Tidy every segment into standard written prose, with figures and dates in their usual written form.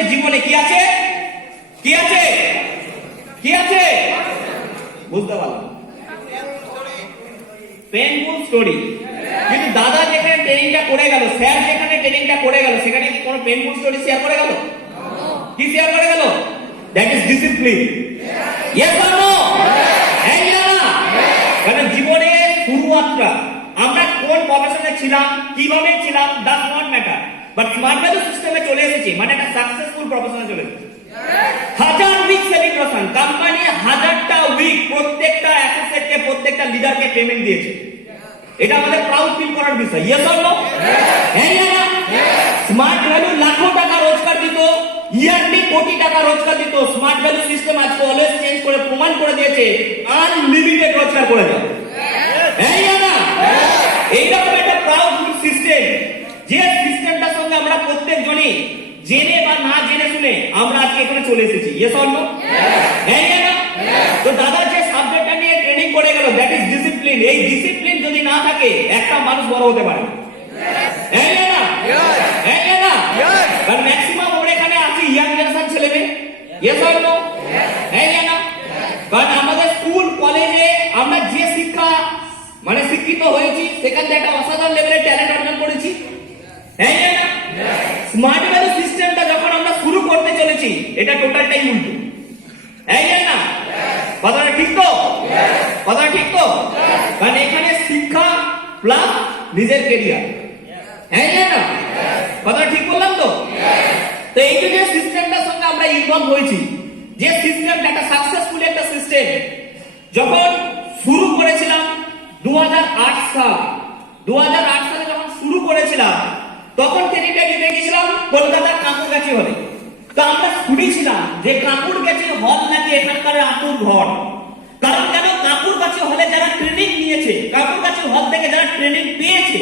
স্টুডেন্টের জীবনে কি আছে? কি আছে? কি আছে? বুঝতে পারলাম, পেইনফুল স্টোরি। কিন্তু দাদা যেখানে ট্রেনিংটা করে গেল, স্যার যেখানে ট্রেনিংটা করে গেল, সেখানে কি কোনো পেইনফুল স্টোরি শেয়ার করে গেল? কি শেয়ার করে গেল? That is discipline. Yes or no? হ্যাঁ না? কারণ জীবনে শুরুয়াতটা আমরা কোন প্রফেশনে ছিলাম, কিভাবে ছিলাম, does not matter, but smart value সিস্টেমে চলে এসেছি, মানে একটা সাকসেসফুল প্রফেশনে চলে এসেছি। 1000 উইক সেলিব্রেশন, কোম্পানি 1000টা উইক প্রত্যেকটা অ্যাসোসিয়েটকে, প্রত্যেকটা লিডারকে পেমেন্ট দিয়েছে। এটা আমাদের প্রাউড ফিল করার বিষয়। Yes or no? হ্যাঁ না? স্মার্ট ভ্যালু লাখো টাকা রোজগার দিত, ইয়ারলি কোটি টাকা রোজগার দিত। স্মার্ট ভ্যালু সিস্টেম আজকে অলওয়েজ চেঞ্জ করে প্রমাণ করে দিয়েছে আনলিমিটেড রোজগার করে দেয়। হ্যাঁ না? এইরকম একটা প্রাউডফুল সিস্টেম, যে সিস্টেমটার সঙ্গে আমরা প্রত্যেকজনই জেনে বা না জেনে শুনে আমরা আজকে এখানে চলে এসেছি। Yes or no? হ্যাঁ না? তো দাদা যে সাবজেক্টটা নিয়ে ট্রেনিং করে গেল, দ্যাট ইজ ডিসিপ্লিন। এই ডিসিপ্লিন যদি না থাকে একটা মানুষ বড় হতে পারে না। হ্যাঁ না? হ্যাঁ না? কারণ ম্যাক্সিমাম আমরা এখানে আছি ইয়াং জেনারেশন ছেলে মেয়ে। Yes or no? হ্যাঁ না? কারণ আমাদের স্কুল কলেজে আমরা যে শিক্ষা মানে শিক্ষিত হয়েছি, সেখান থেকে একটা অসাধারণ লেভেলের ট্যালেন্ট অর্জন করেছি। হ্যাঁ না? স্মার্ট ভ্যালু সিস্টেমটা যখন আমরা শুরু করতে চলেছি, এটা টোটালটাই উল্টো। হ্যাঁ না? কথাটা ঠিক তো? কথাটা ঠিক তো? কারণ এখানে শিক্ষা প্লাস নিজের কেরিয়ার। হ্যাঁ না? কথাটা ঠিক বললাম তো? তো এই যে সিস্টেমটার সঙ্গে আমরা ইনভলভ হয়েছি, যে সিস্টেমটা একটা সাকসেসফুল একটা সিস্টেম, যখন শুরু করেছিলাম 2008 সাল, 2008 সালে যখন শুরু করেছিলাম, তখন ট্রেনিংটা দিতে গেছিলাম কলকাতার কাকুরগাছি হলে। তো আমরা শুনেছিলাম যে কাকুরগাছি হল নাকি এখানকার আপুর ঘর। কারণ কেন? কাকুরগাছি হলে যারা ট্রেনিং নিয়েছে, কাকুরগাছি হল থেকে যারা ট্রেনিং পেয়েছে,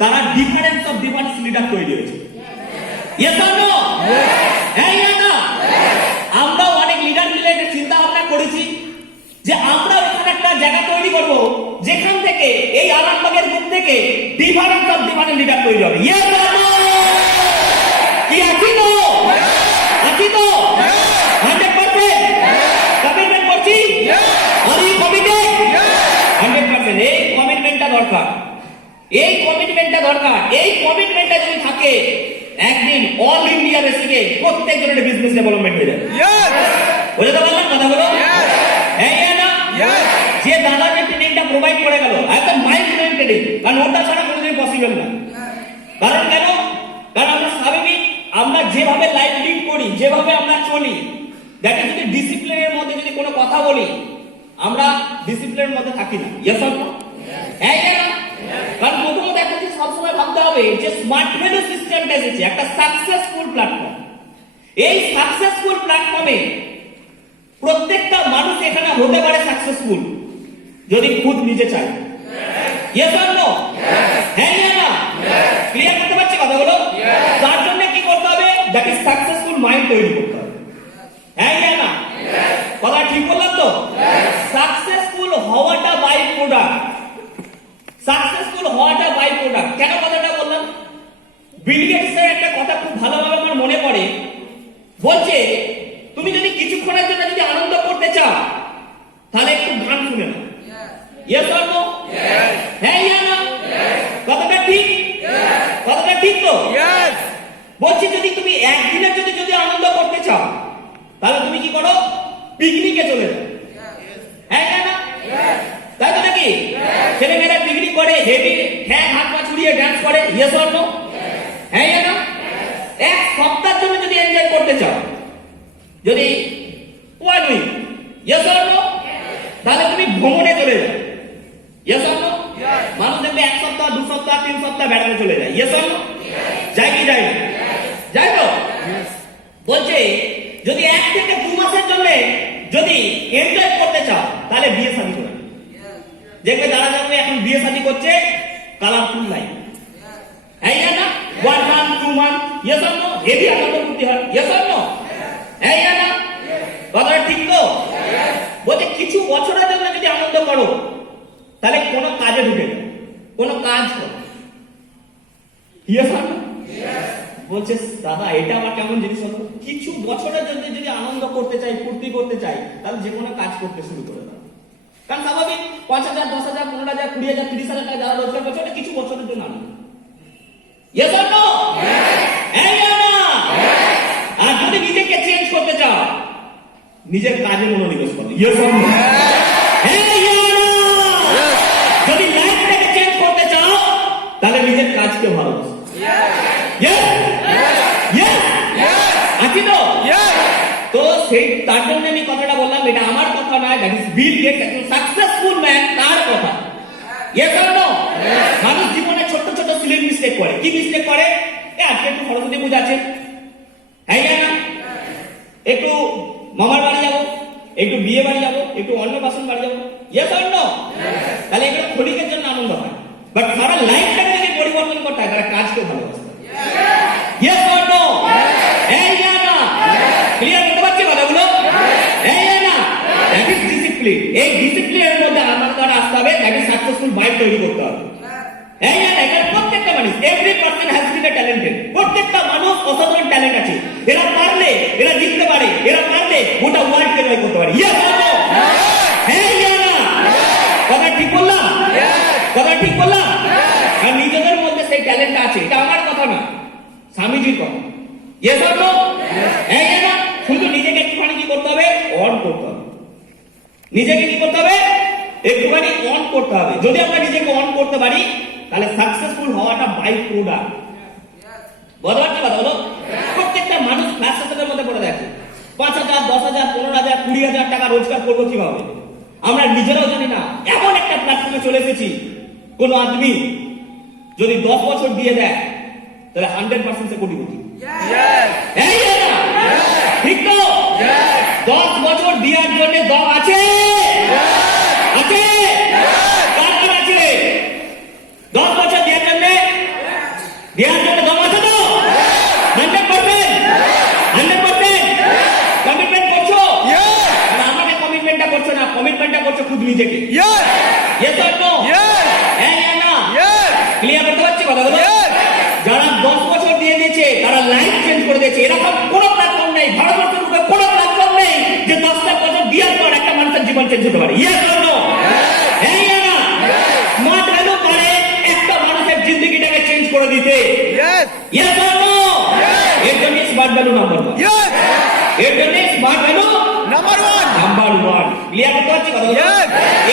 তারা ডিফারেন্স অফ ডিফারেন্স লিডার তৈরি হয়েছে। Yes or no? হ্যাঁ না? আমরা অনেক লিডার মিলে একটা চিন্তা ভাবনা করেছি যে আমরা এখানে একটা জায়গা তৈরি করব, যেখান থেকে এই আরামবাগের গ্রুপ থেকে ডিফারেন্স অফ ডিফারেন্ট লিডার তৈরি হবে। Yes or no? কি আছি তো? আছি তো? 100% কমিটমেন্ট করছি। আর এই কমিটমেন্ট 100%, এই কমিটমেন্টটা দরকার, এই কমিটমেন্টটা দরকার। এই কমিটমেন্টটা যদি থাকে, একদিন অল ইন্ডিয়া বেসিকে প্রত্যেকজনের বিজনেস ডেভেলপমেন্ট হয়ে যাবে। বুঝতে পারলাম কথাগুলো? হ্যাঁ না? যে দাদা যে ট্রেনিংটা প্রোভাইড করে গেল, একদম মাইন্ড ব্লোয়িং ট্রেনিং, কারণ ওটা ছাড়া কোনোদিন পসিবল না। কারণ কেন? কারণ আমরা স্বাভাবিক, আমরা যেভাবে লাইফ লিড করি, যেভাবে আমরা চলি, দেখে যদি ডিসিপ্লিনের মধ্যে যদি কোনো কথা বলি, আমরা ডিসিপ্লিনের মধ্যে থাকি না। Yes or no? হ্যাঁ না? কারণ প্রথমত একটা জিনিস সবসময় ভাবতে হবে যে স্মার্ট ভ্যালু সিস্টেমটা এসেছে একটা সাকসেসফুল প্ল্যাটফর্ম। এই সাকসেসফুল প্ল্যাটফর্মে প্রত্যেকটা মানুষ এখানে হতে পারে সাকসেসফুল, যদি খুদ নিজে চায়। Yes or no? হ্যাঁ না? ক্লিয়ার করতে পারছি কথাগুলো? তার জন্য কি করতে হবে? দ্যাট ইজ সাকসেসফুল মাইন্ড তৈরি করতে হবে। হ্যাঁ না? কথা ঠিক বললাম তো? সাকসেসফুল হওয়াটা বাই প্রোডাক্ট, সাকসেসফুল হওয়াটা বাই প্রোডাক্ট। কেন কথাটা বললাম? বিল গেটসের একটা কথা খুব ভালোভাবে আমার মনে পড়ে, বলছে তুমি যদি কিছুক্ষণের জন্য যদি আনন্দ করতে চাও, তাহলে একটু গান শুনে নাও। Yes or no? হ্যাঁ না? কথাটা ঠিক? কথাটা ঠিক তো? বলছি যদি তুমি একদিনের যদি যদি আনন্দ করতে চাও, তাহলে তুমি কি করো? পিকনিকে চলে যাও। হ্যাঁ না? তাই তো নাকি? ছেলেমেয়েরা পিকনিক করে, হেভি হ্যাঁ হাত পা ছুড়িয়ে ডান্স করে। Yes or no? হ্যাঁ না? এক সপ্তাহের জন্য যদি এনজয় করতে চাও, যদি 1 উইক, ইয়েস অর নো, তাহলে তুমি ভ্রমণে চলে যাও। Yes or no? মানুষ দেখবে 1 সপ্তাহ, 2 সপ্তাহ, 3 সপ্তাহ বেড়াতে চলে যায়। Yes or no? যাই কি যায় না? যাই তো? বলছে যদি 1 থেকে 2 মাসের জন্য যদি এনজয় করতে চাও, তাহলে বিয়ে শাদী করো। দেখবে যারা যারা এখন বিয়ে শাদী করছে, কালারফুল লাইফ। হ্যাঁ না? 1 month, 2 month, yes or no, heavy আনন্দ করতে হয়। Yes or no? হ্যাঁ না? কথাটা ঠিক তো? বলছে কিছু বছরের জন্য যদি আনন্দ করো, তাহলে কোনো কাজে ঢুকে যাও, কোনো কাজ করো। Yes or no? বলছে দাদা এটা আমার কেমন জিনিস হলো? কি কিছু বছরের জন্য যদি আনন্দ করতে চাই, ফুর্তি করতে চাই, তাহলে যে কোনো কাজ করতে শুরু করে দাও। কারণ স্বাভাবিক 5,000, 10,000, 15,000, 20,000, 30,000 টাকা যারা রোজগার করছে, কিছু বছরের জন্য আনন্দ। Yes or no? হ্যাঁ না? আর যদি নিজেকে চেঞ্জ করতে চাও, নিজের কাজে মনোনিবেশ করো। Yes or no? যদি লাইফটাকে চেঞ্জ করতে চাও, তাহলে নিজের কাজকে ভালোবাসো। আছি তো? তো সেই তার জন্য আমি কথাটা বললাম, এটা আমার কথা নয়, দ্যাট ইজ বিল গেটস, একজন সাকসেসফুল ম্যান, তার কথা। Yes or no? মানুষ জীবনে ছোট ছোট সিলি মিস্টেক করে। কি মিস্টেক করে? আজকে একটু সরস্বতী পূজা আছে, হ্যাঁ না, একটু মামার বাড়ি যাবো, একটু বিয়ে বাড়ি যাবো, একটু অন্নপ্রাশন বাড়ি যাবো। Yes or no? তাহলে এগুলো ক্ষণিকের জন্য আনন্দ হয়, বাট সারা লাইফটাকে যদি পরিবর্তন করতে হয়, তারা কাজকে ভালোবাসে। Yes or no? হ্যাঁ না? ক্লিয়ার করতে পারছি কথাগুলো? হ্যাঁ না? That is discipline. এই ডিসিপ্লিনের মধ্যে আমাদের আসতে হবে, দ্যাট ইজ সাকসেসফুল মাইন্ড তৈরি করতে হবে। হ্যাঁ না? এখানে প্রত্যেকটা মানুষ, every person has been talented. প্রত্যেকটা মানুষ অসাধারণ ট্যালেন্ট আছে। এরা পারলে এরা জিততে পারে, এরা পারলে গোটা ওয়ার্ল্ডকে জয় করতে পারে। Yes or no? হ্যাঁ না? কথা ঠিক বললাম? কথা ঠিক বললাম? আর নিজেদের মধ্যে সেই ট্যালেন্ট আছে, এটা আমার কথা না, স্বামীজির কথা। Yes or no? হ্যাঁ না? শুধু নিজেকে একটুখানি কি করতে হবে? অন করতে হবে। নিজেকে কি করতে হবে? একটুখানি অন করতে হবে। যদি আমরা নিজেকে অন করতে পারি, তাহলে সাকসেসফুল হওয়াটা বাই প্রোডাক্ট। বলতে পারছি কথা হলো? প্রত্যেকটা মানুষ ফ্লাশের মধ্যে পড়ে যাচ্ছে। 5,000, 10,000, 15,000, 20,000 টাকা রোজগার করবো কিভাবে? আমরা নিজেরাও জানি না। এমন একটা প্ল্যাটফর্মে চলে এসেছি, কোন আদমি যদি 10 বছর দিয়ে দেয়, তাহলে 100% সে কোটিপতি। ঠিক তো? 10 বছর দেওয়ার জন্য দম আছে? আছে? কার কার আছে? 10 বছর দেওয়ার জন্য দম আছে তো? 100%? 100% কমিটমেন্ট করছো? আমাকে কমিটমেন্টটা করছো না, কমিটমেন্টটা করছো খুদ নিজেকে। Yes or no? হ্যাঁ না? ক্লিয়ার করতে পারছি কথাগুলো? যারা 10 বছর দিয়ে দিয়েছে, তারা লাইফ চেঞ্জ করে দিয়েছে। এরকম কোনো প্ল্যাটফর্ম নেই, ভারতবর্ষের উপরে কোনো প্ল্যাটফর্ম নেই যে 10টা বছর দেওয়ার পর একটা মানুষের জীবন চেঞ্জ হতে পারে। Yes or no? হ্যাঁ না? স্মার্ট ভ্যালু পারে একটা মানুষের জিন্দগিটাকে চেঞ্জ করে দিতে। Yes or no? এর জন্য স্মার্ট ভ্যালু নাম্বার 1। এর জন্য স্মার্ট ভ্যালু নাম্বার 1। ক্লিয়ার করতে পারছি কথাগুলো?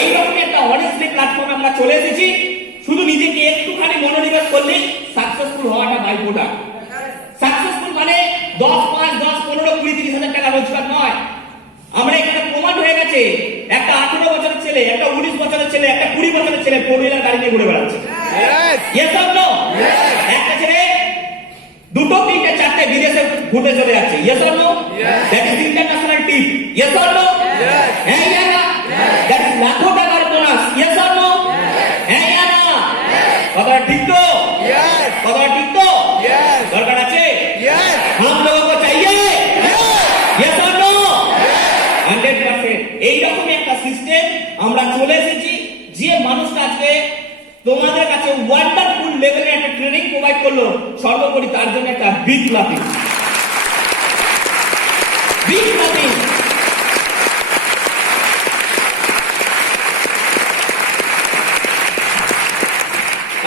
এইরকম একটা অনেস্টলি প্ল্যাটফর্ম আমরা চলে এসেছি। শুধু নিজেকে একটুখানি মনোনিবেশ করলে সাকসেসফুল হওয়াটা বাই প্রোডাক্ট। সাকসেসফুল মানে 10, 5, 10, 15, 20, 30,000 টাকা রোজগার নয়। আমরা এখানে প্রমাণ হয়ে গেছে, একটা 18 বছরের ছেলে, একটা 19 বছরের ছেলে, একটা 20 বছরের ছেলে 4 হুইলার গাড়ি নিয়ে ঘুরে বেড়াচ্ছে। Yes or no? একটা ছেলে 2, 3, 4 বিদেশে ঘুরতে চলে যাচ্ছে। Yes or no? That is international tip. Yes or no? হ্যাঁ না? That is লাখো টাকার বোনাস। Yes or no? হ্যাঁ না? কথা ঠিক তো? কথা ঠিক তো? দরকার আছে? हम लोगों को चाहिए? Yes or no? 100%। এইরকম একটা সিস্টেম আমরা চলে এসেছি, যে মানুষটা আজকে তোমাদের কাছে ওয়ান্ডারফুল লেভেলের একটা ট্রেনিং প্রোভাইড করলো, সর্বোপরি তার জন্য একটা বিগ লাফিং।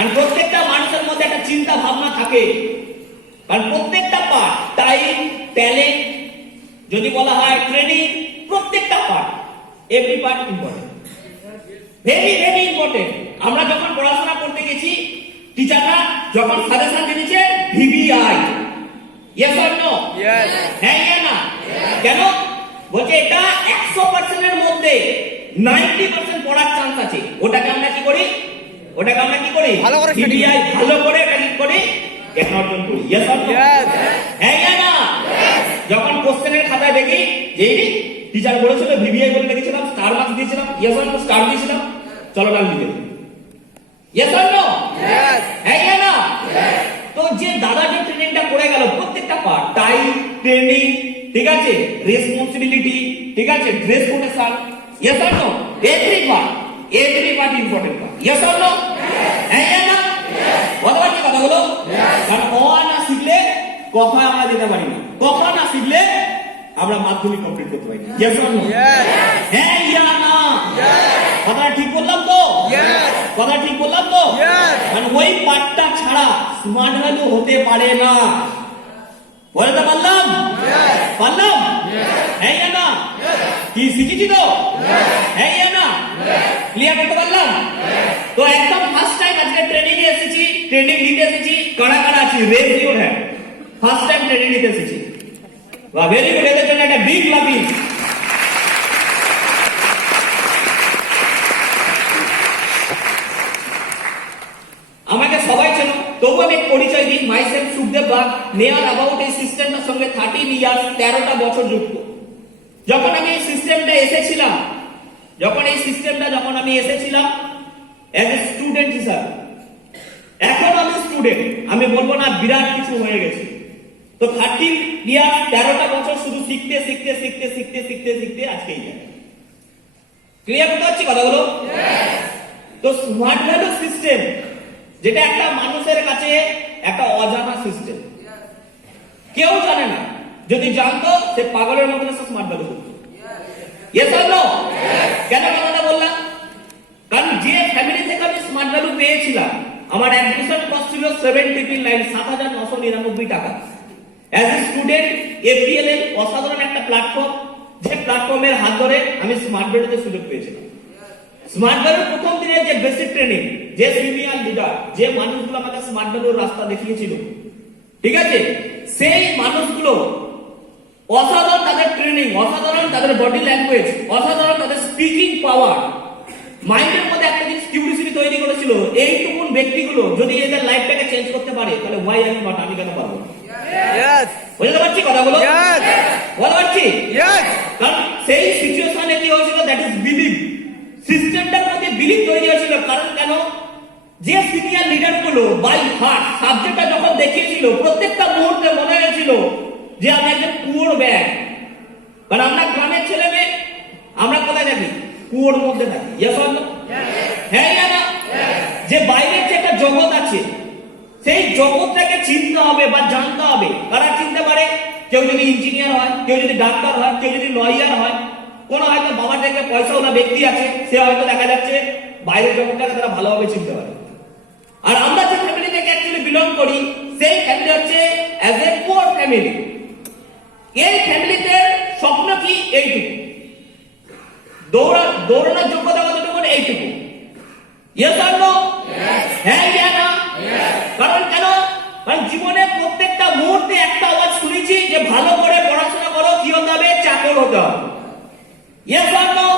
আর প্রত্যেকটা মানুষের মধ্যে একটা চিন্তা ভাবনা থাকে, কারণ প্রত্যেকটা পার্ট, টাইম, ট্যালেন্ট, যদি বলা হয় ট্রেনিং, প্রত্যেকটা part, every part important, very very important. আমরা যখন পড়াশোনা করতে গেছি, টিচাররা যখন সাজেশন দিয়েছে ভিভিআই, ইয়েস অর নো? হ্যাঁ না? কেন বলছে? এটা 100% এর মধ্যে 90% পড়ার চান্স আছে। ওটাকে আমরা কি করি? ভিভিআই ভালো করে করি, জ্ঞান অর্জন করি। Yes or no? হ্যাঁ না? যখন কোশ্চেনের খাতায় দেখি যে টিচার বলেছিল ভিভিআই বলে লিখেছিলাম, স্টার মার্কস দিয়েছিলাম, ইয়েস অর নো? স্টার দিয়েছিলাম, চলো ডান দিকে। Yes or no? হ্যাঁ না? তো যে দাদা যে ট্রেনিংটা করে গেল, প্রত্যেকটা পার্ট, টাইম, ট্রেনিং, ঠিক আছে, রেসপন্সিবিলিটি, ঠিক আছে, dress quotation, yes or no? Every part important part. Yes or no? হ্যাঁ না? কথাগুলো, কারণ অ না শিখলে কখা আমরা দিতে পারি না। কখা না শিখলে আমরা মাধ্যমিক কমপ্লিট করতে পারি না। Yes or no? হ্যাঁ ইয়া না? কথা ঠিক বললাম তো? কথা ঠিক বললাম তো? মানে ওই পাঠটা ছাড়া স্মার্ট ভ্যালু হতে পারে না। বলতে পারলাম? পারলাম? হ্যাঁ ইয়া না? কি শিখেছি তো? হ্যাঁ ইয়া না? ক্লিয়ার করতে পারলাম? তো একদম ফার্স্ট টাইম আজকে ট্রেনিং এ এসেছি, ট্রেনিং নিতে এসেছি। কারা কারা আছি? Raise your hand. First time training নিতে এসেছি। বাহ, ভেরি গুড। এদের জন্য একটা বিগ লাভিং। আমাকে সবাই চেনো, তবু আমি পরিচয় দিই। Myself Sukhdeb Bag, near about এই সিস্টেমটার সঙ্গে 13 ইয়ার্স, 13টা বছর যুক্ত। যখন আমি এই সিস্টেমটা এসেছিলাম, যখন আমি এসেছিলাম অ্যাজ এ স্টুডেন্ট হিসাবে, এখন আমি স্টুডেন্ট, আমি বলবো না বিরাট কিছু হয়ে গেছে। তো 13 ইয়ার, 13টা বছর শুধু শিখতে শিখতে শিখতে শিখতে শিখতে শিখতে আজকেই যায়। ক্লিয়ার করতে পারছি কথাগুলো? তো স্মার্ট ভ্যালু সিস্টেম, যেটা একটা মানুষের কাছে একটা অজানা সিস্টেম, কেউ জানে না। যদি জানতো সে পাগলের মতো স্মার্ট ভ্যালু করতো। Yes or no? কেন কথাটা বললাম? কারণ যে ফ্যামিলি থেকে আমি স্মার্ট ভ্যালু পেয়েছিলাম, আমার অ্যাডমিশন কস্ট ছিল 7,999 টাকা। অ্যাজ এ স্টুডেন্ট এপিএলএম অসাধারণ একটা প্ল্যাটফর্ম, যে প্ল্যাটফর্মের হাত ধরে আমি স্মার্ট ভ্যালুতে সুযোগ পেয়েছিলাম। স্মার্ট ভ্যালুর প্রথম দিনের যে বেসিক ট্রেনিং, যে সিনিয়র লিডার, যে মানুষগুলো আমাকে স্মার্ট ভ্যালুর রাস্তা দেখিয়েছিল, ঠিক আছে, সেই মানুষগুলো অসাধারণ তাদের ট্রেনিং, অসাধারণ তাদের বডি ল্যাঙ্গুয়েজ, অসাধারণ তাদের স্পিকিং পাওয়ার, মাইন্ডের মধ্যে একটা জিনিস কিউরিসিটি তৈরি করেছিল। এইটুকুন ব্যক্তিগুলো যদি এদের লাইফটাকে চেঞ্জ করতে পারে, তাহলে ওয়াই আমি নট, আমি কেন পারবো? বুঝতে পারছি কথাগুলো? বলতে পারছি? কারণ সেই সিচুয়েশনে কি হয়েছিল, দ্যাট ইজ বিলিভ। সিস্টেমটার মধ্যে বিলিভ তৈরি হয়েছিল। কারণ কেন? যে সিনিয়র লিডার গুলো বাই হার্ট সাবজেক্টটা যখন দেখিয়েছিল, প্রত্যেকটা মুহূর্তে মনে হয়েছিল যে আমি একজন কুয়োর ব্যাগ। কারণ আমরা গ্রামের ছেলে মেয়ে, আমরা কোথায় থাকি? কুয়োর মধ্যে থাকি। Yes or no? হ্যাঁ ইয়া না? যে বাইরের যে একটা জগৎ আছে, সেই জগৎটাকে চিনতে হবে বা জানতে হবে। কারা চিনতে পারে? কেউ যদি ইঞ্জিনিয়ার হয়, কেউ যদি ডাক্তার হয়, কেউ যদি লয়ার হয়, কোন হয়তো বাবার থেকে পয়সাওয়ালা ব্যক্তি আছে, সে হয়তো দেখা যাচ্ছে বাইরের জগৎটাকে তারা ভালোভাবে চিনতে পারে। আর আমরা যে ফ্যামিলি থেকে অ্যাকচুয়ালি বিলং করি, সেই ফ্যামিলি হচ্ছে অ্যাজ এ পুয়ার ফ্যামিলি। এই ফ্যামিলিতে স্বপ্ন কি? এইটুকু। দৌড়ানোর যোগ্যতা কতটুকু? এইটুকু। Yes or no? হ্যাঁ ইয়া না? কারণ কেন? কারণ জীবনে প্রত্যেকটা মুহূর্তে একটা আওয়াজ শুনেছি যে ভালো করে পড়াশোনা করো, কি হতে হবে? চাকর হতে হবে। Yes or no?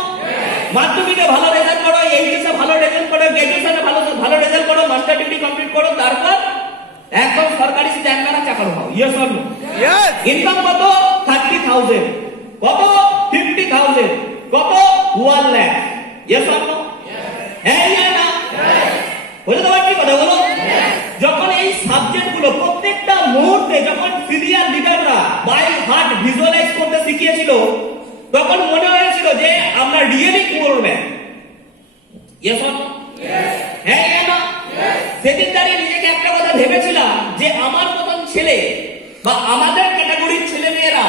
মাধ্যমিকে ভালো রেজাল্ট করো, এইচএসে ভালো রেজাল্ট করো, গ্র্যাজুয়েশনে ভালো রেজাল্ট করো, মাস্টার ডিগ্রি কমপ্লিট করো, তারপর একদম সরকারি স্ট্যান্ড করা চাকর হও। Yes or no? ইনকাম কত? 30,000। কত? 50,000। কত? 1 লাখ। Yes or no? হ্যাঁ ইয়া না? বুঝতে পারছি কথাগুলো? যখন এই সাবজেক্ট গুলো প্রত্যেকটা মুহূর্তে যখন সিনিয়র লিডাররা বাই হার্ট ভিজুয়ালাইজ করতে শিখিয়েছিল, তখন মনে হয়েছিল যে আমরা রিয়েলি করবে। Yes or no? হ্যাঁ ইয়া না? সেদিন দাঁড়িয়ে নিজেকে একটা কথা ভেবেছিলাম যে আমার মতন ছেলে বা আমাদের ক্যাটাগরির ছেলে মেয়েরা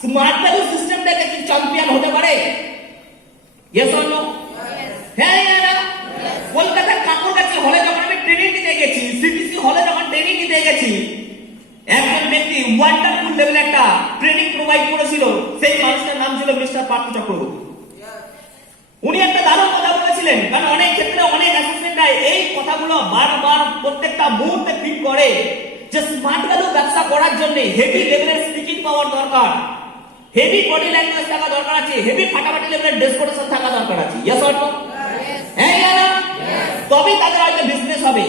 স্মার্ট ভ্যালু সিস্টেমটাকে কি চ্যাম্পিয়ন হতে পারে? Yes or no? হ্যাঁ ইয়া না? কলকাতার কাকুর কাছে হলে যখন আমি ট্রেনিং নিতে গেছি, সিটিসি হলে যখন ট্রেনিং নিতে গেছি, একজন ব্যক্তি ওয়ান্ডারফুল লেভেল একটা ট্রেনিং প্রোভাইড করেছিল। সেই মানুষটার নাম ছিল মিস্টার পার্থ চক্রবর্তী। উনি একটা দারুণ কথা বলেছিলেন। কারণ অনেক ক্ষেত্রে অনেক অ্যাসিস্ট্যান্টরা এই কথাগুলো বারবার প্রত্যেকটা মুহূর্তে ফিল করে যে স্মার্ট ভ্যালু ব্যবসা করার জন্য হেভি লেভেলের স্পিকিং পাওয়ার দরকার, হেভি বডি ল্যাঙ্গুয়েজ থাকা দরকার আছে, হেভি ফাটাফাটি লেভেলের ডেসপোটেশন থাকা দরকার আছে। Yes or no? হ্যাঁ ইয়া না? তবেই তাদের হয়তো বিজনেস হবে।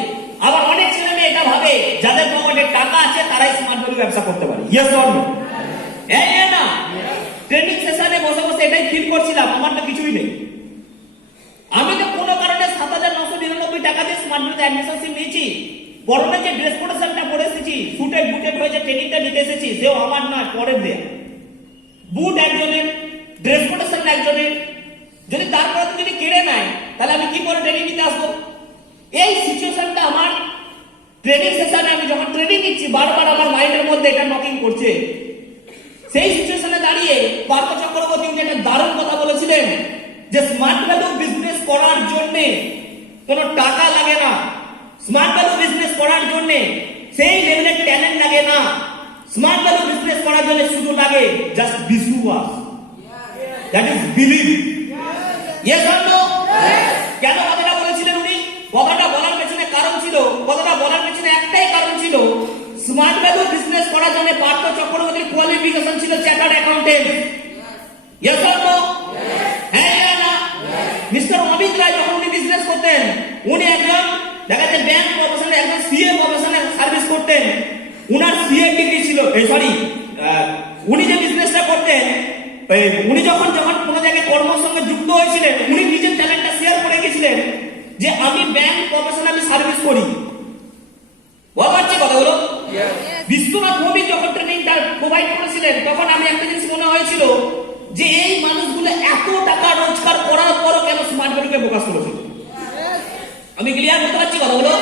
আবার অনেক ছেলে মেয়ে এটা ভাবে যাদের পকেটে টাকা আছে তারাই স্মার্ট ভ্যালু ব্যবসা করতে পারে। Yes or no? হ্যাঁ ইয়া না? ট্রেনিং সেশনে বসে বসে এটাই ফিল করছিলাম, আমার তো কিছুই নেই। আমি তো কোনো কারণে 7,999 টাকা দিয়ে স্মার্ট ভ্যালুতে অ্যাডমিশনশিপ নিয়েছি। পরনে যে ড্রেস কোডেশনটা পরে এসেছি, সুটেড বুটেড হয়ে যে ট্রেনিংটা নিতে এসেছি, সেও আমার না, পরের দেয়া। বুট একজনের, ড্রেস কোডেশন একজনের। যদি তারপরে যদি কেড়ে নেয়, তাহলে আমি কি করে ট্রেনিং নিতে আসবো? এই সিচুয়েশনটা আমার ট্রেনিং সেশনে আমি যখন ট্রেনিং নিচ্ছি বারবার আমার মাইন্ডের মধ্যে এটা নকিং করছে। সেই সিচুয়েশনে দাঁড়িয়ে পার্থ চক্রবর্তী উনি একটা দারুণ কথা বলেছিলেন যে স্মার্ট ভ্যালু বিজনেস করার জন্য কোনো টাকা লাগে না, স্মার্ট ভ্যালু বিজনেস করার জন্য সেই লেভেলের ট্যালেন্ট লাগে না, স্মার্ট ভ্যালু বিজনেস করার জন্য শুধু লাগে জাস্ট বিশ্বাস, that is believe. Yes or no? কেন কথাটা বলেছিলেন উনি? কথাটা বলার পেছনে কারণ ছিল, কথাটা বলার পেছনে একটাই কারণ ছিল, স্মার্ট ভ্যালু বিজনেস করার জন্য পার্থ চক্রবর্তীর কোয়ালিফিকেশন ছিল chartered accountant. Yes or no? হ্যাঁ না? মিস্টার অমিত রায় যখন উনি বিজনেস করতেন, উনি একজন দেখা যাচ্ছে ব্যাংক প্রফেশনে একজন সিএ প্রফেশনে সার্ভিস করতেন, উনার সিএ ডিগ্রি ছিল, সরি উনি যে বিজনেসটা করতেন, উনি যখন যখন কোনো জায়গায় কর্মের সঙ্গে যুক্ত হয়েছিলেন, উনি নিজের ট্যালেন্টটা শেয়ার করে গেছিলেন যে আমি ব্যাংক প্রফেশনে আমি সার্ভিস করি। বলা হচ্ছে কথাগুলো। বিশ্বনাথ নবী যখন ট্রেনিংটা প্রোভাইড করেছিলেন তখন আমি একটা জিনিস মনে হয়েছিল যে এই মানুষগুলো এত টাকা রোজগার করার পরও কেন স্মার্ট ভ্যালুকে ফোকাস করেছিল। আমি ক্লিয়ার করতে পারছি কথাগুলো?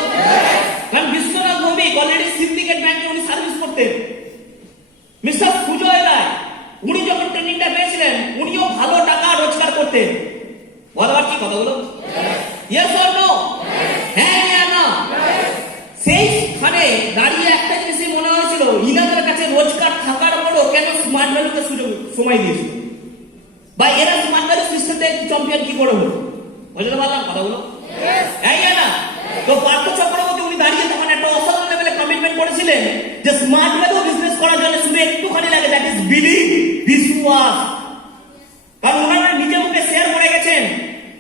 কারণ বিশ্বনাথ নবী অলরেডি সিন্ডিকেট ব্যাংকে উনি সার্ভিস করতেন। মিস্টার সুজয় রায় উনি যখন ট্রেনিংটা পেয়েছিলেন উনিও ভালো টাকা রোজগার করতেন। বলা পারছি কথাগুলো? Yes or no? হ্যাঁ না? সেইখানে দাঁড়িয়ে একটা জিনিসই মনে হয়েছিল, ইনাদের কাছে রোজগার থাকার পরও কেন স্মার্ট ভ্যালুকে সময় দিয়েছিল, বা এরা স্মার্ট ভ্যালু সিস্টেমে চ্যাম্পিয়ন কি করে হলো। বুঝতে পারলাম কথাগুলো? হ্যাঁ না? তো পার্থ চক্রবর্তী উনি দাঁড়িয়ে তখন একটা অসাধারণ লেভেলে কমিটমেন্ট করেছিলেন যে স্মার্ট ভ্যালু বিজনেস করার জন্য শুধু একটুখানি লাগে, দ্যাট ইজ বিলিভ, বিশ্বাস। কারণ ওনারা নিজের মুখে শেয়ার করে গেছেন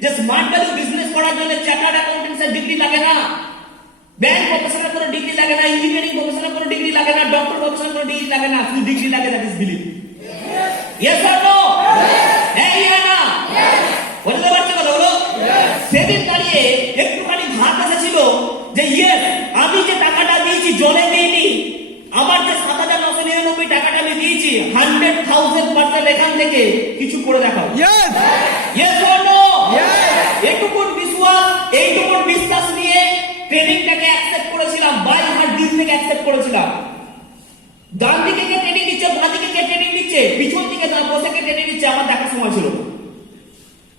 যে স্মার্ট ভ্যালু বিজনেস করার জন্য চার্টার্ড অ্যাকাউন্টেন্সের ডিগ্রি লাগে না, ব্যাংক প্রফেশনের কোনো ডিগ্রি লাগে না, ইঞ্জিনিয়ারিং প্রফেশনের কোনো ডিগ্রি লাগে না, ডক্টর প্রফেশনের কোনো ডিগ্রি লাগে না, শুধু ডিগ্রি লাগে, that is believe. Yes or no? হ্যাঁ না? বুঝতে পারছো কথাগুলো? সেদিন দাঁড়িয়ে একটুখানি ভাব এসেছিল যে ইয়েস, আমি যে টাকাটা দিয়েছি জলে দিইনি, আমার যে 7,999 টাকাটা আমি দিয়েছি 100,000% এখান থেকে কিছু করে দেখাও। Yes or no? এইটুকুন বিশ্বাস, এইটুকুন বিশ্বাস নিয়ে ট্রেনিংটাকে অ্যাকসেপ্ট করেছিলাম, বাই হার্ট দিল থেকে অ্যাকসেপ্ট করেছিলাম। ডান দিকে কে ট্রেনিং দিচ্ছে, বাঁ দিকে কে ট্রেনিং দিচ্ছে, পিছন দিকে বসে কে ট্রেনিং দিচ্ছে, আমার দেখার সময় ছিল না।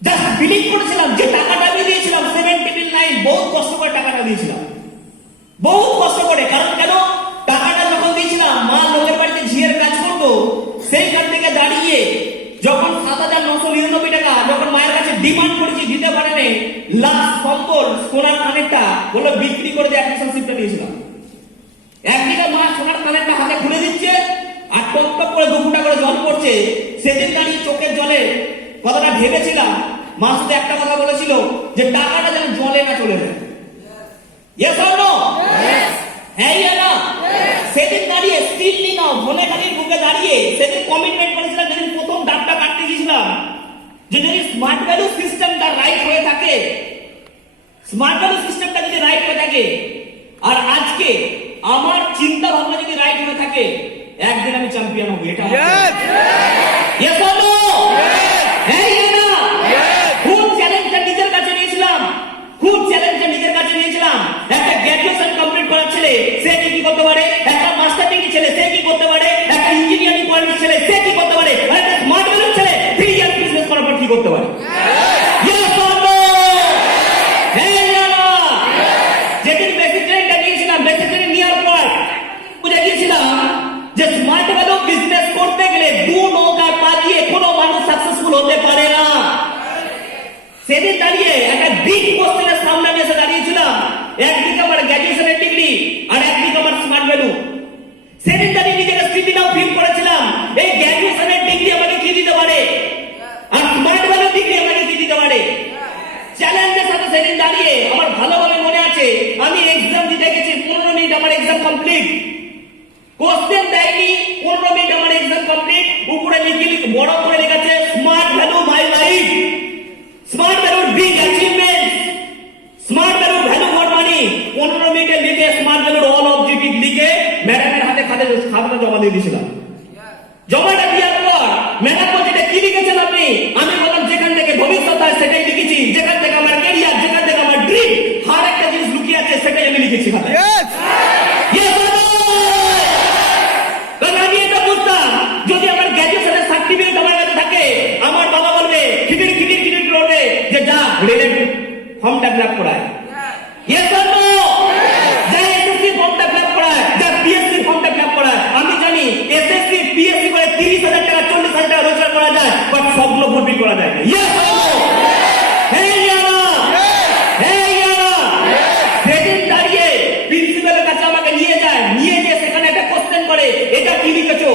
জাস্ট বিলিভ করেছিলাম যে টাকাটা আমি দিয়েছিলাম 7,999, বহুত কষ্ট করে টাকাটা দিয়েছিলাম, বহুত কষ্ট করে। কারণ কেন? টাকাটা যখন দিয়েছিলাম মা লোকের বাড়িতে ঝিয়ের কাজ করতো, সেইখান থেকে দাঁড়িয়ে যখন 7,999 টাকা যখন মায়ের কাছে ডিমান্ড করেছি, দিতে পারেনি, লাস্ট সম্পদ সোনার কানেরটা বলে বিক্রি করে দিয়ে অ্যাডমিশনশিপটা নিয়েছিলাম। একদিকে মা সোনার কানেরটা হাতে খুলে দিচ্ছে আর টপ টপ করে 2 ফুটা করে জল পড়ছে। সেদিন দাঁড়িয়ে চোখের জলে কথাটা ভেবেছিলাম, মা শুধু একটা কথা বলেছিল যে টাকাটা যেন জলে না চলে যায়। Yes or no? হ্যাঁ না? সেদিন দাঁড়িয়ে স্টিললি নাও মনেখানির বুকে দাঁড়িয়ে সেদিন কমিটমেন্ট করেছিলাম, যেদিন প্রথম ডাবটা কাটতে গিয়েছিলাম, যে যদি স্মার্ট ভ্যালু সিস্টেমটা রাইট হয়ে থাকে, স্মার্ট ভ্যালু সিস্টেমটা যদি রাইট হয়ে থাকে, আর আজকে আমার চিন্তা ভাবনা যদি রাইট হয়ে থাকে, একদিন আমি চ্যাম্পিয়ন হব। এটা ইয়েস অর নো? হ্যাঁ না? খুব চ্যালেঞ্জটা নিজের কাছে নিয়েছিলাম, খুব চ্যালেঞ্জটা নিজের কাছে নিয়েছিলাম। একটা গ্র্যাজুয়েশন কমপ্লিট করার ছেলে সে কি করতে পারে, একটা মাস্টার ডিগ্রি ছেলে সে কি করতে পারে, একটা ইঞ্জিনিয়ারিং কোয়ালিফিকেশন ছেলে সে কি করতে পারে, আর একটা স্মার্ট ভ্যালু ছেলে 3 ইয়ার বিজনেস করার পর কি করতে পারে। Yes or no? হ্যাঁ না? যেদিন বেসিক ট্রেনিংটা নিয়েছিলাম, বেসিক ট্রেনিং নেওয়ার পর বুঝে গিয়েছিলাম যে স্মার্ট ভ্যালু বিজনেস করতে গেলে 2 নৌকা পা দিয়ে কোনো মানুষ সাকসেসফুল হতে পারে না। সেদিন দাঁড়িয়ে একটা বিগ কোশ্চেনের সামনে আমি এসে দাঁড়িয়েছিলাম, একদিকে আমার গ্র্যাজুয়েশনের ডিগ্রি আর একদিকে আমার স্মার্ট ভ্যালু। সেদিন দাঁড়িয়ে নিজেকে স্থিতি নাও ফিল করেছিলাম, এই গ্র্যাজুয়েশনের ডিগ্রি আমাকে কি দিতে পারে আর স্মার্ট ভ্যালু ডিগ্রি আমাকে কি দিতে পারে। চ্যালেঞ্জের সাথে সেদিন দাঁড়িয়ে আমার ভালোভাবে মনে আছে, আমি এক্সাম দিতে গেছি, 15 মিনিট আমার এক্সাম কমপ্লিট, কোশ্চেন দেয়নি, 15 মিনিট আমার এক্সাম কমপ্লিট, উপরে লিখে বড় করে লেখা smart value my life, smart value big achievement, smart value value for money. 15 মিনিটে লিখে স্মার্ট ভ্যালুর অল অবজেক্টিভ লিখে ম্যাডামের হাতে খাতাটা জমা দিয়ে দিয়েছিলাম। জমাটা দেওয়ার পর ম্যাডাম বলছে কি লিখেছেন আপনি? আমি বললাম যেখান থেকে ভবিষ্যৎ আছে সেটাই লিখেছি, যেখান থেকে আমার ক্যারিয়ার, যেখান থেকে আমার ড্রিম, আর একটা জিনিস লুকিয়ে আছে সেটাই আমি লিখেছি খাতায়। ফর্মটা ফিল আপ করায়? Yes or no? যারা এসএসসি ফর্মটা ফিল আপ করায়, যারা পিএসসি ফর্মটা ফিল আপ করায়, আমি জানি এসএসসি পিএসসি করে 30,000 টাকা 40,000 টাকা রোজগার করা যায়, বাট সবগুলো ফুলফিল করা যায় না। Yes or no? হ্যাঁ ইয়া না? হ্যাঁ ইয়া না? সেদিন দাঁড়িয়ে প্রিন্সিপালের কাছে আমাকে নিয়ে যায়, নিয়ে গিয়ে সেখানে একটা কোশ্চেন করে, এটা কি লিখেছো?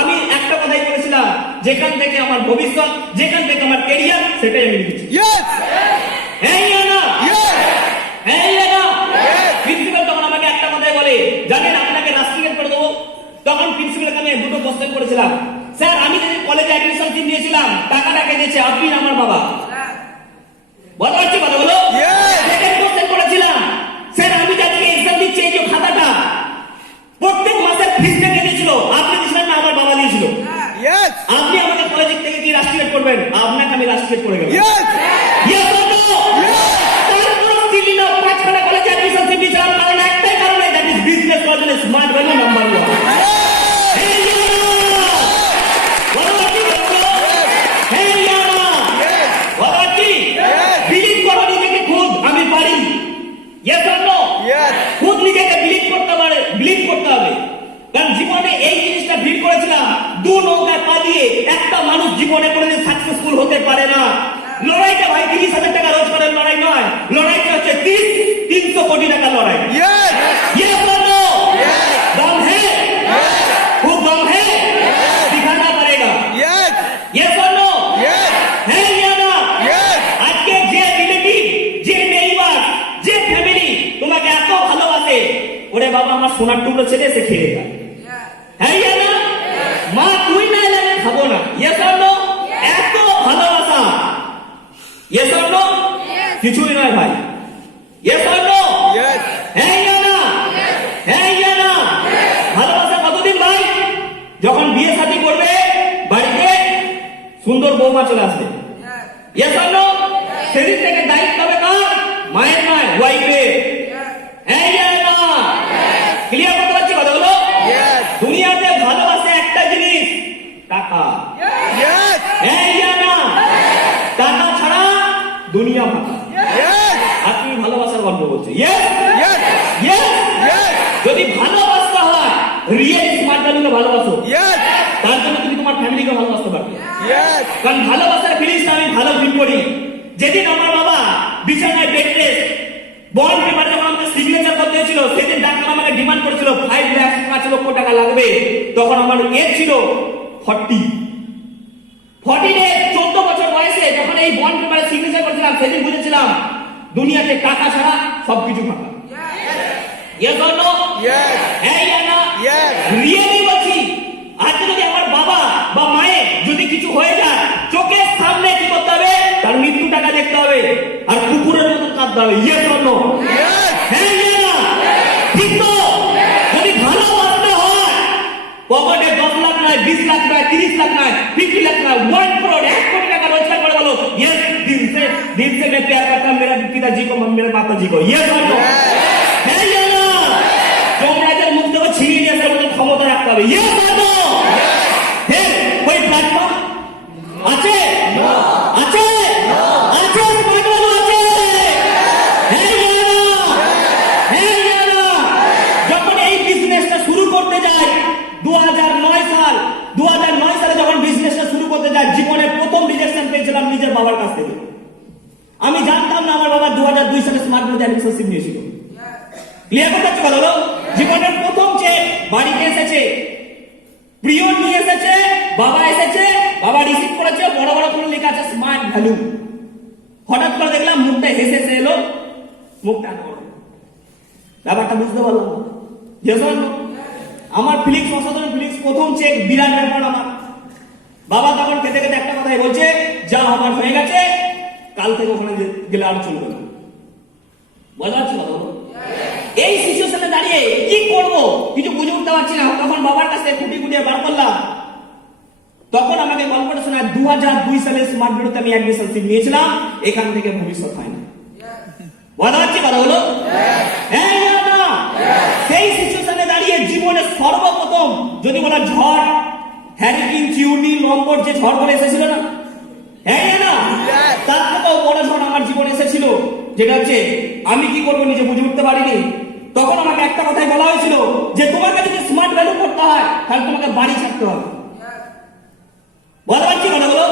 আমি একটা কথাই বলেছিলাম, যেখান থেকে আমার ভবিষ্যৎ, যেখান থেকে আমার ক্যারিয়ার, সেটাই আমি লিখেছি। হ্যাঁ ইয়া না? হ্যাঁ ইয়া না? প্রিন্সিপাল তখন আমাকে একটা কথাই বলে, জানেন আপনাকে রাস্ট্রিকেট করে দেবো। তখন প্রিন্সিপালকে আমি দুটো কোশ্চেন করেছিলাম, স্যার আমি যদি কলেজে অ্যাডমিশন ফি নিয়েছিলাম, টাকাটা কে দিয়েছে? আপনি না আমার বাবা? বলতে পারছি কথা বলো? সেকেন্ড কোশ্চেন করেছিলাম, স্যার আমি আজকে এক্সাম দিচ্ছি, এই যে খাতাটা প্রত্যেক মাসের ফিসটা কে দিয়েছিল? আপনি দিয়েছিলেন না আমার বাবা দিয়েছিল? আপনি আমাকে কলেজ থেকে কি রাস্ট্রিকেট করবেন? আপনাকে আমি রাস্ট্রিকেট করে গেলাম। Yes or no? তারপর দিল্লি না 5খানা কলেজে অ্যাডমিশন ফি দিয়েছিলাম, কারণ একটাই কারণে, দ্যাট ইজ বিজনেস কলেজে স্মার্ট ভ্যালু নাম্বার 1। বিলিভ করো নিজেকে খুদ, আমি পারি। Yes or no? খুদ নিজেকে বিলিভ করতে পারে, বিলিভ করতে হবে। কারণ জীবনে এই জিনিসটা ভিড় করেছিলাম, দু নৌকায় পা দিয়ে একটা মানুষ জীবনে কোনোদিন সাকসেসফুল হতে পারে না। লড়াইটা ভাই 30,000 টাকা রোজগারের লড়াই নয়, লড়াইটা হচ্ছে 300 কোটি টাকার লড়াই। Yes or no? দম है? খুব দম है? दिखाना पड़ेगा। Yes or no? হ্যাঁ ইয়া না? আজকে যে রিলেটিভ, যে নেইবার, যে ফ্যামিলি তোমাকে এত ভালোবাসে, ওরে বাবা আমার সোনার টুকরো ছেলে, সে খেয়ে যায়। হ্যাঁ ইয়া না? মা তুই না এলে আমি খাবো না। Yes or no? এত ভালোবাসা। Yes or no? কিছুই নয় ভাই। Yes or no? হ্যাঁ ইয়া না? হ্যাঁ ইয়া না? ভালোবাসা কতদিন ভাই? যখন বিয়ে শাদী করবে, বাড়িতে সুন্দর বৌমা চলে আসবে। Yes or no? সেদিন থেকে দায়িত্ব হবে কার? মায়ের নয়, ওয়াইফের। হ্যাঁ ইয়া না? ক্লিয়ার করতে পারছি কথাগুলো? দুনিয়াতে ভালোবাসা একটা জিনিস, টাকা। হ্যাঁ ইয়া না? টাকা ছাড়া দুনিয়া ফাঁকা। আপনি ভালোবাসার গল্প বলছেন? যদি ভালোবাসতে হয়, রিয়েল স্মার্ট ভ্যালুকে ভালোবাসো। তার জন্য তুমি তোমার ফ্যামিলিকে ভালোবাসতে পারবে। কারণ ভালোবাসার ফিলিংসটা আমি ভালো ফিল করি। যেদিন আমার বাবা বিছানায় বেড রেস্ট, বন্ড পেপার যখন আমাকে সিগনেচার করতে হয়েছিল, সেদিন ডাক্তার আমাকে ডিমান্ড করেছিল 5 লাখ 5 লক্ষ টাকা লাগবে। তখন আমার এজ ছিল 40। 14 বছর বয়সে যখন এই বন্ড পেপারে সিগনেচার করেছিলাম, সেদিন বুঝেছিলাম দুনিয়াতে টাকা ছাড়া সবকিছু ফাঁকা। Yes or no? হ্যাঁ ইয়া না? রিয়েলি বলছি, আজকে যদি আমার বাবা বা মায়ের যদি কিছু হয়ে যায়, চোখের সামনে কি করতে হবে? তার মৃত্যুটাকে দেখতে হবে, আর কুকুরের মতো কাঁদতে হবে। Yes or no? হ্যাঁ ইয়া না? ঠিক তো? যদি ভালোবাসতে হয়, পকেটে 10 লাখ নয়, 20 লাখ নয়, 30 লাখ নয়, 50 লাখ নয়, 1 crore 1 কোটি টাকা রোজগার করে বলো, यस दिल से मैं प्यार करता हूं मेरा पिताजी को, मेरे माताजी को। यस और नो? है या ना? তোমরা যে মুখ থেকে ছিনিয়ে নিয়ে আসার মতো ক্ষমতা রাখতে হবে। यस और नो? फिर कोई प्लेटफॉर्म আছে? আছে? আছে? স্মার্ট আছে? হ্যাঁ ইয়া না? হ্যাঁ ইয়া না? যখন এই বিজনেসটা শুরু করতে যাই, 2009 সালে যখন বিজনেসটা শুরু করতে যাই, জীবনের প্রথম রিজেকশন পেয়েছিলাম নিজের বাবার কাছ থেকে। আমি জানতাম না আমার বাবা 2002 সালে স্মার্ট ভ্যালু অ্যাডমিশন নিয়েছিল। ক্লিয়ার করতে পারছো কথা? জীবনের প্রথম চেক বাড়িতে এসেছে, প্রিয় নিয়ে এসেছে, বাবা এসেছে, বাবা রিসিভ করেছে, বড় বড় করে লেখা আছে স্মার্ট ভ্যালু। হঠাৎ করে দেখলাম মুখটা হেসে এলো, মুখটা ব্যাপারটা বুঝতে পারলাম। আমার ফিলিংস, অসাধারণ ফিলিংস, প্রথম চেক, বিরাট ব্যাপার আমার। বাবা তখন খেতে খেতে একটা কথাই বলছে, যা আমার হয়ে গেছে, কাল থেকে ওখানে গেলে আর চলবে না। বোঝা যাচ্ছে কথা? এই সিচুয়েশনে দাঁড়িয়ে কি করব কিছু বুঝে উঠতে পারছি না। তখন বাবার কাছে খুঁটিয়ে বার করলাম। তখন আমাকে গল্পটা শোনা, 2002 সালে স্মার্ট ভ্যালুতে আমি অ্যাডমিশন নিয়েছিলাম, এখান থেকে ভবিষ্যৎ হয় না। বোঝা যাচ্ছে কথা হলো? হ্যাঁ না? সেই সিচুয়েশনে দাঁড়িয়ে জীবনে সর্বপ্রথম যদি বলা ঝড়, হ্যারিকেন, চিউনি, লম্বর যে ঝড় করে এসেছিল না, হ্যাঁ না? তার থেকেও বড় ঝড় আমার জীবনে এসেছিল। যেটা হচ্ছে আমি কি করবো নিজে বুঝে উঠতে পারিনি। তখন আমাকে একটা কথাই বলা হয়েছিল যে তোমাকে যদি স্মার্ট ভ্যালু করতে হয় তাহলে তোমাকে বাড়ি ছাড়তে হবে। বলা পারছি কথাগুলো?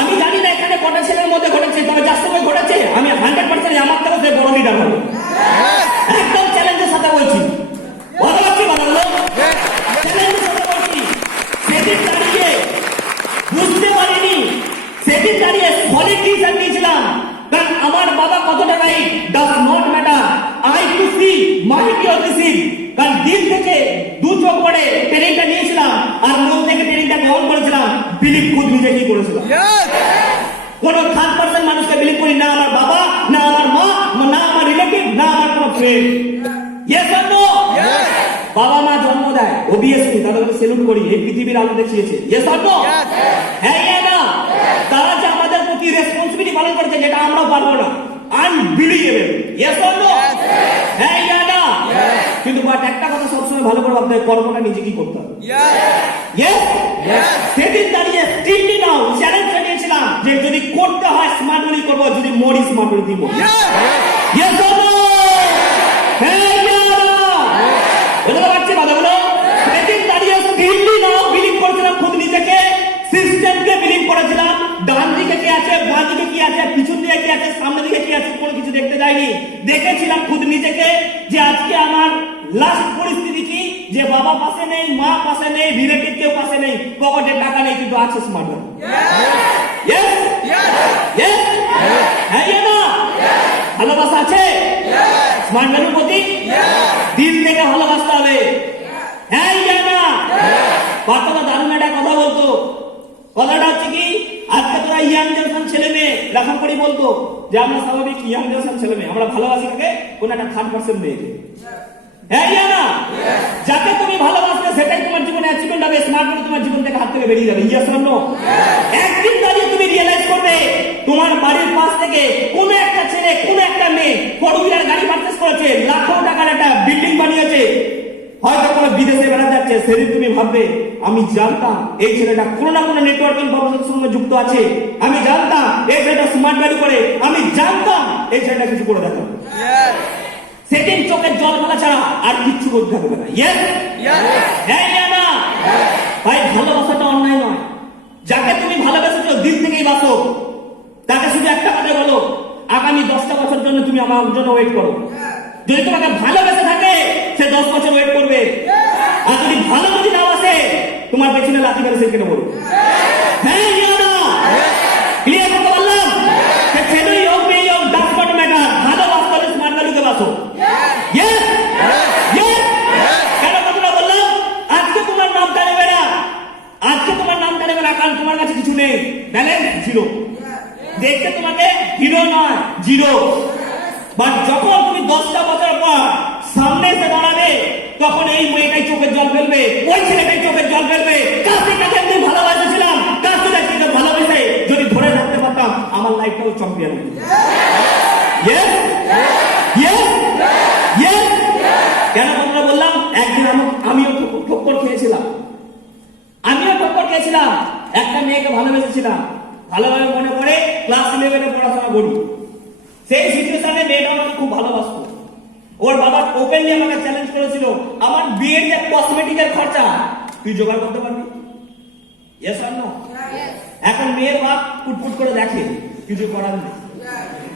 আমি জানি না এখানে কটা ছেলের মধ্যে ঘটেছে, তবে যার সঙ্গে ঘটেছে আমি 100% আমার থেকে সে বড় লিডার হবে, একদম চ্যালেঞ্জের সাথে বলছি। বলা পারছি কথাগুলো? চ্যালেঞ্জের সাথে বলছি। সেদিন দাঁড়িয়ে বুঝতে পারিনি, সেদিন দাঁড়িয়ে সলিড ডিসিশন নিয়েছিলাম, কারণ আমার বাবা কতটা right does not matter, I to see might you receive. কারণ দিল থেকে দু চোখ পড়ে ট্রেনিংটা নিয়েছিলাম আর মন থেকে ট্রেনিংটা গ্রহণ করেছিলাম, বিলিভ খুদ নিজে কি করেছিলাম। কোন থার্ড পার্সন মানুষকে বিলিভ করি না, আমার বাবা না আমার মা না আমার রিলেটিভ না আমার কোনো ফ্রেন্ড। Yes or no? বাবা মা জন্ম দেয় অবভিয়াসলি তাদেরকে সেলুট করি, এই পৃথিবীর আলো দেখিয়েছে। Yes or no? হ্যাঁ না? তারা যে আমাদের প্রতি রেসপন্সিবিলিটি পালন করেছে যেটা আমরাও পারবো না, আনবিলিভেবল। Yes or no? হ্যাঁ না? কিন্তু বাট একটা কথা সবসময় ভালো করে ভাবতে হবে, কর্মটা নিজে কি করতে হবে। ইয়েস? সেদিন দাঁড়িয়ে স্টিললি নাও চ্যালেঞ্জ নিয়েছিলাম যে যদি করতে হয় স্মার্ট মানি করবো, যদি মোড়ি স্মার্ট মানি দিব। Yes or no? হ্যাঁ না? বুঝতে পারছি কথাগুলো? সেদিন দাঁড়িয়ে স্টিললি নাও বিলিভ করেছিলাম খুদ নিজেকে, সিস্টেমকে বিলিভ করেছিলাম। ডান দিকে কি আছে, বাঁ দিকে কি আছে, পিছন দিকে কি আছে, সামনে দিকে কি আছে, কোনো কিছু দেখতে যাইনি। দেখেছিলাম খুদ নিজেকে যে আজকে আমার লাস্ট পরিস্থিতি কি, যে বাবা পাশে নেই, মা পাশে নেই, রিলেটিভ কেউ পাশে নেই, পকেটে টাকা নেই, কিন্তু আছে স্মার্ট মানি। ইয়েস? ইয়েস? হ্যাঁ না? ভালোবাসা আছে স্মার্ট মানির প্রতি? দিল থেকে ভালোবাসতে হবে। হ্যাঁ না? বাচ্চারা দারুণ একটা কথা বলতো, কথাটা হচ্ছে কি, আজকে তোরা ইয়াং জেনারেশন ছেলে মেয়ে লেখা করি বলতো যে আমরা স্বাভাবিক ইয়াং জেনারেশন ছেলে মেয়ে আমরা ভালোবাসি কাকে, কোন একটা থার্ড পার্সন মেয়েকে। হ্যাঁ না? যাকে তুমি ভালোবাসবে সেটাই তোমার জীবনে অ্যাচিভমেন্ট হবে, স্মার্ট মানি তোমার জীবন থেকে হাত থেকে বেরিয়ে যাবে। Yes or no? একদিন দাঁড়িয়ে তুমি রিয়েলাইজ করবে তোমার বাড়ির পাশ থেকে কোন একটা ছেলে কোন একটা মেয়ে 4 হুইলার গাড়ি পারচেজ করেছে, লাখো টাকার একটা বিল্ডিং বানিয়েছে, হয়তো কোনো বিদেশে বেড়াতে যাচ্ছে, সেদিন তুমি ভাববে আমি জানতাম এই ছেলেটা কোনো না কোনো নেটওয়ার্কিং প্রফেশনের সঙ্গে যুক্ত আছে, আমি জানতাম এই ছেলেটা স্মার্ট ভ্যালু করে, আমি জানতাম এই ছেলেটা কিছু করে দেখাবে। সেদিন চোখের জল ফেলা ছাড়া আর কিচ্ছু করতে হবে না। ইয়েস? হ্যাঁ না? ভাই ভালোবাসাটা অন্যায় নয়। যাকে তুমি ভালোবেসেছো দিল থেকেই বাসো, তাকে শুধু একটা কথা বলো, আগামী 10টা বছর জন্য তুমি আমার জন্য ওয়েট করো। যদি তোমাকে ভালোবেসে থাকে সে 10 বছর ওয়েট করবে, আর যদি ভালো যদি না আসে তোমার পেছনে লাথি মেরে সে কেটে বলবে। হ্যাঁ না? ক্লিয়ার করতে পারলাম? সে ছেলেই হোক মেয়েই হোক, ডাজ নট ম্যাটার, ভালোবাসতে হলে স্মার্ট ভ্যালুকে বাসো। ইয়েস? ইয়েস? কেন কথাটা বললাম? আজকে তোমার নামটা নেবে না, আজকে তোমার নামটা নেবে না, কারণ তোমার কাছে কিছু নেই, ব্যালেন্স জিরো। দেখতে তোমাকে হিরো নয়, জিরো। বাট যখন তুমি 10টা বছর পর সামনে এসে দাঁড়াবে, তখন এই মেয়েটাই চোখের জল ফেলবে, ওই ছেলেটাই চোখের জল ফেলবে। কাছে কাছে আমি ভালোবাসেছিলাম, কাছে কাছে ভালোবেসে যদি ধরে রাখতে পারতাম আমার লাইফটাও চ্যাম্পিয়ন হতো। ইয়েস? ইয়েস? ইয়েস? কেন তোমরা বললাম? একদিন আমিও ঠক্কর খেয়েছিলাম, একটা মেয়েকে ভালোবেসেছিলাম, ভালোভাবে মনে পড়ে ক্লাস 11-এ পড়াশোনা করি। সেই সিচুয়েশনে মেয়েটা আমাকে খুব ভালোবাসতো। ওর বাবা ওপেনলি আমাকে চ্যালেঞ্জ করেছিল, আমার বিয়ের যে কসমেটিকের খরচা তুই জোগাড় করতে পারবি? Yes or no? এখন মেয়ের বাপ ফুটফুট করে দেখে, কিছু করার নেই।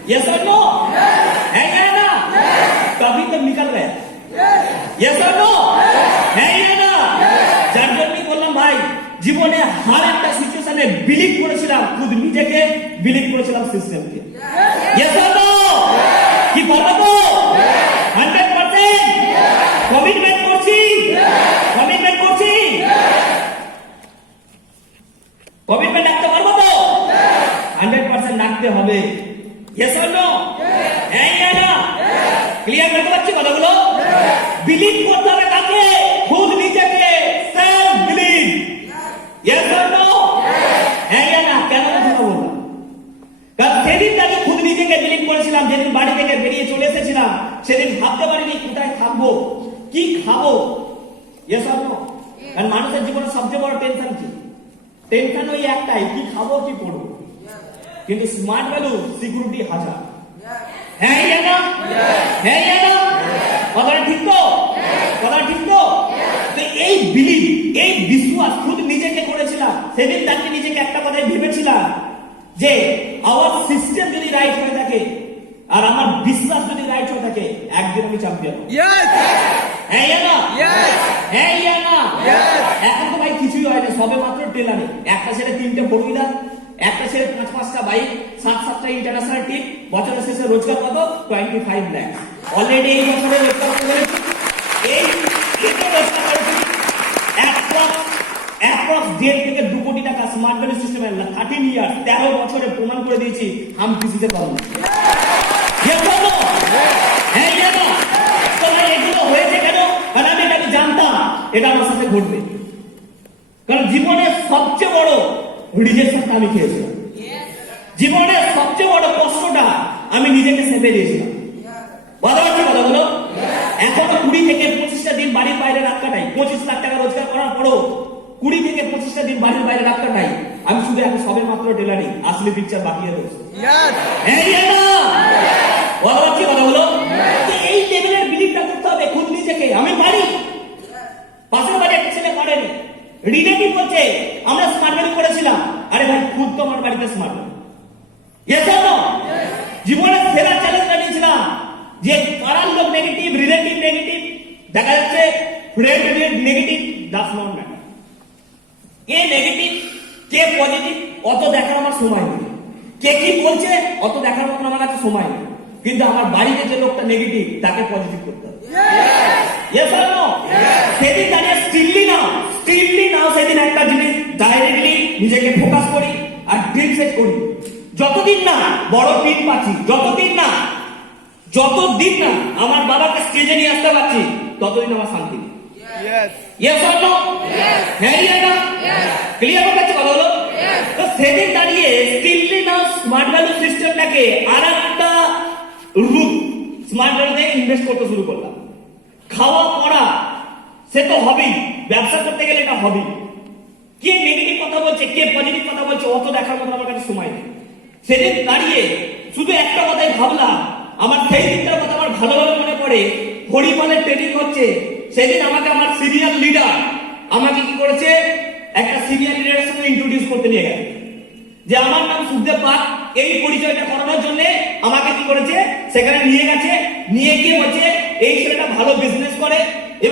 Yes or no? হ্যাঁ না? কবি তো নিকল গয়া। Yes or no? হ্যাঁ না? যার জন্যই বললাম ভাই, জীবনে হার একটা সিচুয়েশনে বিলিভ করেছিলাম খুদ নিজেকে, বিলিভ করেছিলাম সিস্টেমকে। Yes or no? কি বলবো? 100% কমিটমেন্ট করছি, কমিটমেন্ট করছি। কমিটমেন্ট রাখতে পারবো তো? 100% রাখতে হবে। Yes or no? হ্যাঁ না? ক্লিয়ার করতে পারছি কথাগুলো? বিলিভ করতে হবে কাকে? খুদ নিজেকে, self believe. Yes or no? হ্যাঁ না? কেন কথা বললাম? কারণ সেদিন তাকে খুদ নিজেকে বিলিভ করেছিলাম, যেদিন বাড়ি থেকে বেরিয়ে চলে এসেছিলাম, সেদিন ভাবতে পারিনি কোথায় থাকবো, কি খাবো। Yes or no? কারণ মানুষের জীবনে সবচেয়ে বড় টেনশন কি? টেনশন ওই একটাই, কি খাবো কি পড়বো। কিন্তু স্মার্ট ভ্যালু সিকিউরিটি হাজার। হ্যাঁ হ্যাঁ ইয়া না? কথাটা ঠিক তো? কথাটা ঠিক তো? তো এই বিলিভ, এই বিশ্বাস শুধু নিজেকে করেছিলাম। সেদিন তাকে নিজেকে একটা কথাই ভেবেছিলাম যে আমার সিস্টেম যদি রাইট হয়ে থাকে আর আমার বিশ্বাস যদি রাইট হয়ে থাকে, একদিন আমি চ্যাম্পিয়ন হব। হ্যাঁ ইয়া না? হ্যাঁ ইয়া না? এখন তো ভাই কিছুই হয় না, সবে মাত্র ট্রেলারে একটা ছেলে 3টে ফোর হুইলার, একটা ছেলে 5-5টা বাইক, 7-7টা ইন্টারন্যাশনাল টিম, বছরের শেষে রোজগার কত? 25 লাখ। অলরেডি এই বছরে রোজগার কত করেছি? এই রোজগার করেছি অ্যাপ্রক্স 1.5 থেকে 2 কোটি টাকা স্মার্ট ভ্যালু সিস্টেমে 13 ইয়ার্স, 13 বছরে প্রমাণ করে দিয়েছি হাম কিসিতে পারবো। হ্যাঁ ইয়া না? তো ভাই এগুলো হয়েছে কেন? কারণ আমি এটা জানতাম এটা আমার সাথে ঘটবে। কারণ জীবনের সবচেয়ে বড় রিজেকশনটা আমি খেয়েছিলাম, জীবনের সবচেয়ে বড় কষ্টটা আমি নিজেকে চেপে দিয়েছিলাম। কথা হচ্ছে কথাগুলো। এখনো 20 থেকে 25টা দিন বাড়ির বাইরে রাত কাটাই, 25 লাখ টাকা রোজগার করার পরও 20 থেকে 25টা দিন বাড়ির বাইরে রাত কাটাই। আমি শুধু এখন সবে মাত্র টেলারিং, আসলে পিকচার বাকি আছে। হ্যাঁ ইয়া না? কথা হচ্ছে কথাগুলো। এই লেভেলের বিলিভটা করতে হবে খুদ নিজেকে, আমি পারি। পাশের বাড়ি একটা ছেলে পারেনি, রিলেটিভ বলছে আমরা স্মার্ট ভ্যালু করেছিলাম। আরে ভাই খুদ তো আমার বাড়িতে স্মার্ট ভ্যালু। জীবনের সেরা চ্যালেঞ্জটা নিয়েছিলাম যে পাড়ার লোক নেগেটিভ, রিলেটিভ নেগেটিভ, দেখা যাচ্ছে friend negative, that's not matter. K negative K positive অত দেখার আমার সময় নেই, কে কি বলছে অত দেখার মতন আমার কাছে সময় নেই। কিন্তু আমার বাড়িতে যে লোকটা নেগেটিভ তাকে পজিটিভ করতে হবে। সেদিন দাঁড়িয়ে স্টিললি নাও সেদিন একটা জিনিস ডাইরেক্টলি নিজেকে ফোকাস করি আর ড্রিল সেট করি। যতদিন না বড় পিন পাচ্ছি, যতদিন না আমার বাবাকে স্টেজে নিয়ে আসতে পারছি, ততদিন আমার শান্তি নেই। ক্লিয়ার হচ্ছে কথা হলো? তো সেদিন দাঁড়িয়ে স্টিললি নাও স্মার্ট ভ্যালু সিস্টেমটাকে আর একটা রূপ স্মার্ট ভ্যালুতে ইনভেস্ট করতে শুরু করলাম। খাওয়া পড়া সে তো হবেই, ব্যবসা করতে গেলে এটা হবেই। কে নেগেটিভ কথা বলছে কে পজিটিভ কথা বলছে অত দেখার মতো আমার কাছে সময় নেই। সেদিন দাঁড়িয়ে শুধু একটা কথাই ভাবলাম, আমার সেই দিনটার কথা আমার ভালোভাবে মনে পড়ে। হরিপালের ট্রেনিং হচ্ছে, সেদিন আমাকে আমার সিনিয়র লিডার আমাকে কি করেছে, একটা সিনিয়র লিডারের সঙ্গে ইন্ট্রোডিউস করতে নিয়ে গেছে যে আমার নাম সুখদেব পাল। এই পরিচয়টা করানোর জন্য আমাকে কি করেছে, সেখানে নিয়ে গেছে, নিয়ে গিয়ে বলছে এই ছেলেটা ভালো বিজনেস করে।